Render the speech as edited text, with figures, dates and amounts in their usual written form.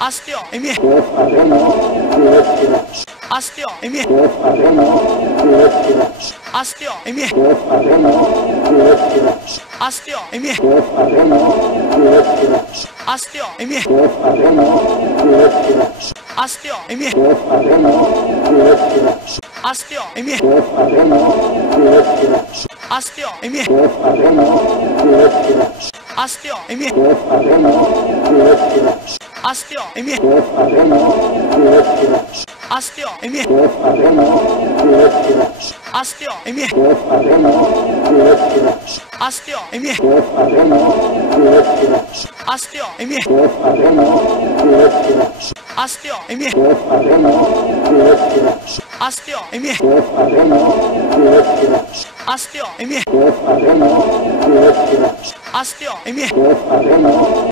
Astio, Emir. Astio, Emir. Astio, Emir. Astio, Emir. Astio, Emir. Astio, Emir. Astio, Emir. Astio, Emir. Astio, Emir. Astio, Emir. Astio, Emir. Astio, Emir. Astio, Emir. Astio, Emir. Astio, Emir. Astio, Emir. Astio, Emir. Astio, Emir.